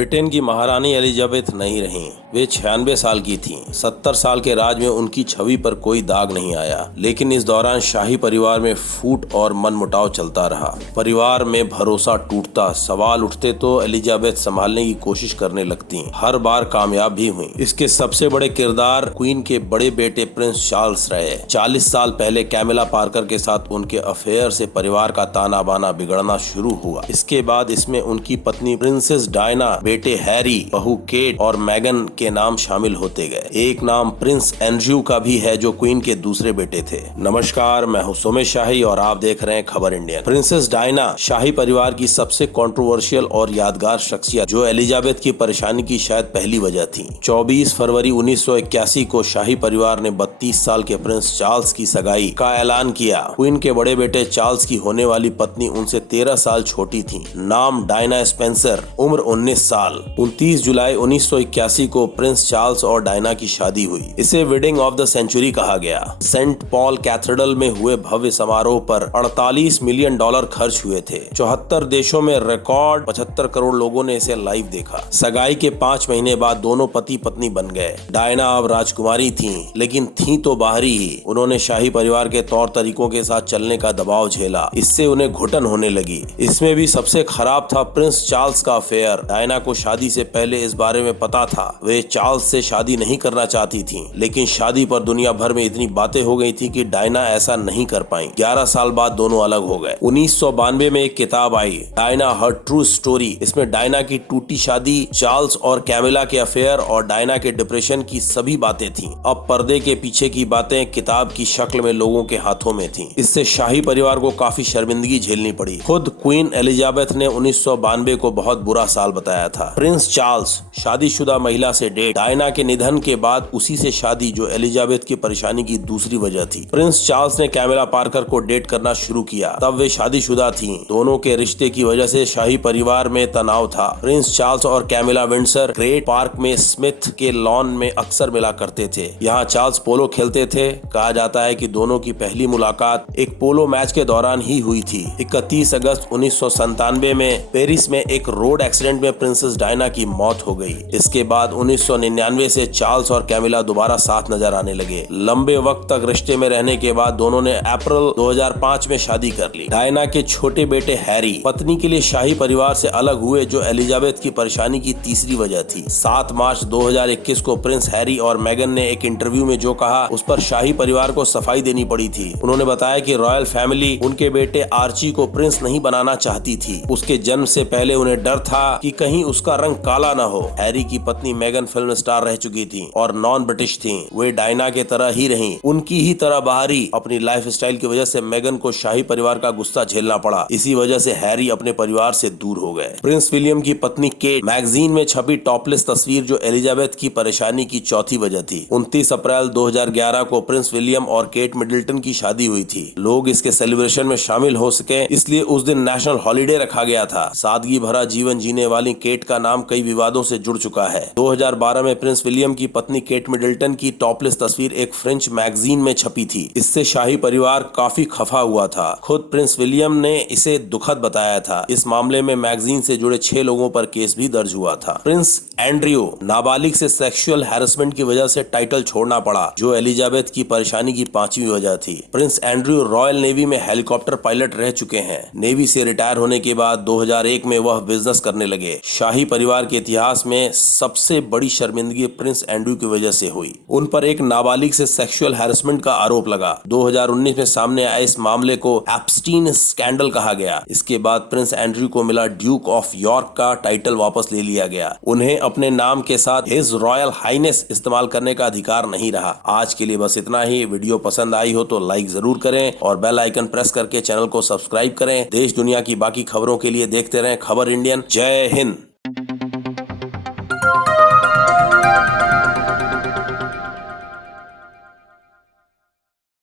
Britain की महारानी Elizabeth नहीं रहीं। वे 96 साल की थीं। 70 साल के राज में उनकी छवि पर कोई दाग नहीं आया, लेकिन इस दौरान शाही परिवार में फूट और मनमुटाव चलता रहा। परिवार में भरोसा टूटता, सवाल उठते तो एलिजाबेथ संभालने की कोशिश करने लगती। हर बार कामयाब भी हुई। इसके सबसे बड़े किरदार क्वीन के बड़े बेटे प्रिंस चार्ल्स रहे। 40 साल पहले कैमिला पार्कर के साथ उनके अफेयर से परिवार का ताना बाना बिगड़ना शुरू हुआ। इसके बाद इसमें उनकी पत्नी प्रिंसेस डायना, बेटे हैरी, बहू केट और मैगन के नाम शामिल होते गए। एक नाम प्रिंस एंड्रयू का भी है जो क्वीन के दूसरे बेटे थे। नमस्कार, मैं हूं सुमित शाही और आप देख रहे हैं खबर इंडिया। प्रिंसेस डायना शाही परिवार की सबसे कंट्रोवर्शियल और यादगार शख्सियत जो एलिजाबेथ की परेशानी की शायद पहली वजह थी। 24 फरवरी 1981 को शाही परिवार ने 32 साल के प्रिंस चार्ल्स की सगाई का ऐलान किया। क्वीन के बड़े बेटे चार्ल्स की होने वाली पत्नी उनसे 13 साल छोटी थी। नाम डायना स्पेंसर, उम्र 19 साल। 29 जुलाई 1981 को प्रिंस चार्ल्स और डायना की शादी हुई। इसे वेडिंग ऑफ द सेंचुरी कहा गया। सेंट पॉल कैथेड्रल में हुए भव्य समारोह पर $48 मिलियन खर्च हुए थे। 74 देशों में रिकॉर्ड 75 करोड़ लोगों ने इसे लाइव देखा। सगाई के 5 महीने बाद दोनों पति पत्नी बन गए। डायना अब राजकुमारी थीं, लेकिन थीं तो बाहरी ही। उन्होंने शाही परिवार के तौर तरीकों के साथ चलने का दबाव झेला। इससे उन्हें घुटन होने लगी। इसमें भी सबसे खराब था प्रिंस चार्ल्स का अफेयर। डायना को शादी से पहले इस बारे में पता था। वे चार्ल्स से शादी नहीं करना चाहती थीं, लेकिन शादी पर दुनिया भर में इतनी बातें हो गई थी कि डायना ऐसा नहीं कर पाई। 11 साल बाद दोनों अलग हो गए। 1992 में एक किताब आई, डायना हर ट्रू स्टोरी। इसमें डायना की टूटी शादी, चार्ल्स और कैमिला के अफेयर और डायना के डिप्रेशन की सभी बातें थीं। अब पर्दे के पीछे की बातें किताब की शक्ल में लोगों के हाथों में थीं। इससे शाही परिवार को काफी शर्मिंदगी झेलनी पड़ी। खुद क्वीन एलिजाबेथ ने 1992 को बहुत बुरा साल बताया था। प्रिंस चार्ल्स शादीशुदा महिला से डेट, डायना के निधन के बाद उसी से शादी जो एलिजाबेथ की परेशानी की दूसरी वजह थी। प्रिंस चार्ल्स ने कैमिला पार्कर को डेट करना शुरू किया, तब वे शादीशुदा थीं। दोनों के रिश्ते की वजह से शाही परिवार में तनाव था। प्रिंस चार्ल्स और कैमिला विंडसर ग्रेट पार्क में स्मिथ के लॉन में अक्सर मिला करते थे। यहाँ चार्ल्स पोलो खेलते थे। कहा जाता है कि दोनों की पहली मुलाकात एक पोलो मैच के दौरान ही हुई थी। 31 अगस्त 1997 में पेरिस में एक रोड एक्सीडेंट में प्रिंसेस डायना की मौत हो गई। इसके बाद 1999 से चार्ल्स और कैमिला दोबारा साथ नजर आने लगे। लंबे वक्त तक रिश्ते में रहने के बाद दोनों ने अप्रैल 2005 में शादी कर ली। डायना के छोटे बेटे हैरी पत्नी के लिए शाही परिवार से अलग हुए, जो एलिजाबेथ की परेशानी की तीसरी वजह थी। 7 मार्च 2021 को प्रिंस हैरी और मैगन ने एक इंटरव्यू में जो कहा, उस पर शाही परिवार को सफाई देनी पड़ी थी। उन्होंने बताया कि रॉयल फैमिली उनके बेटे आर्ची को प्रिंस नहीं बनाना चाहती थी। उसके जन्म से पहले उन्हें डर था कि कहीं उसका रंग काला न हो। हैरी की पत्नी मैगन फिल्म स्टार रह चुकी थी और नॉन ब्रिटिश थी। वे डायना के तरह ही रहीं, उनकी ही तरह बाहरी। अपनी लाइफ स्टाइल की वजह से मैगन को शाही परिवार का गुस्सा झेलना पड़ा। इसी वजह से हैरी अपने परिवार से दूर हो गए। प्रिंस विलियम की पत्नी केट मैगजीन में छपी टॉपलेस तस्वीर जो एलिजाबेथ की परेशानी की चौथी वजह थी। 29 अप्रैल 2011 को प्रिंस विलियम और केट मिडल्टन की शादी हुई थी। लोग इसके सेलिब्रेशन में शामिल हो सके, इसलिए उस दिन नेशनल हॉलिडे रखा गया था। सादगी भरा जीवन जीने वाली केट का नाम कई विवादों से जुड़ चुका है। 2012 में प्रिंस विलियम की पत्नी केट मिडल्टन की टॉपलेस तस्वीर एक फ्रेंच मैगजीन में छपी थी। इससे शाही परिवार काफी खफा हुआ था। खुद प्रिंस विलियम ने इसे दुखद बताया था। इस मामले में मैगजीन से जुड़े 6 लोगों पर केस भी दर्ज हुआ था। प्रिंस एंड्रयू नाबालिग से सेक्सुअल हैरेसमेंट की वजह से टाइटल छोड़ना पड़ा, जो एलिजाबेथ की परेशानी की 5वीं वजह थी। प्रिंस एंड्रयू रॉयल नेवी में हेलीकॉप्टर पायलट रह चुके हैं। नेवी से रिटायर होने के बाद 2001 में वह बिजनेस करने लगे। शाही परिवार के इतिहास में सबसे बड़ी शर्मिंदगी प्रिंस एंड्रयू की वजह से हुई। उन पर एक नाबालिग से सेक्सुअल हैरेसमेंट का आरोप लगा। 2019 में सामने आए इस मामले को एप्स्टीन स्कैंडल कहा गया। इसके बाद प्रिंस एंड्रयू को मिला ड्यूक ऑफ यॉर्क का टाइटल वापस ले लिया गया। उन्हें अपने नाम के साथ हिज रॉयल हाइनेस इस्तेमाल करने का अधिकार नहीं रहा। आज के लिए बस इतना ही। वीडियो पसंद आई हो तो लाइक जरूर करें और बेल आइकन प्रेस करके चैनल को सब्सक्राइब करें। देश दुनिया की बाकी खबरों के लिए देखते रहें खबर इंडियन। जय हिंद।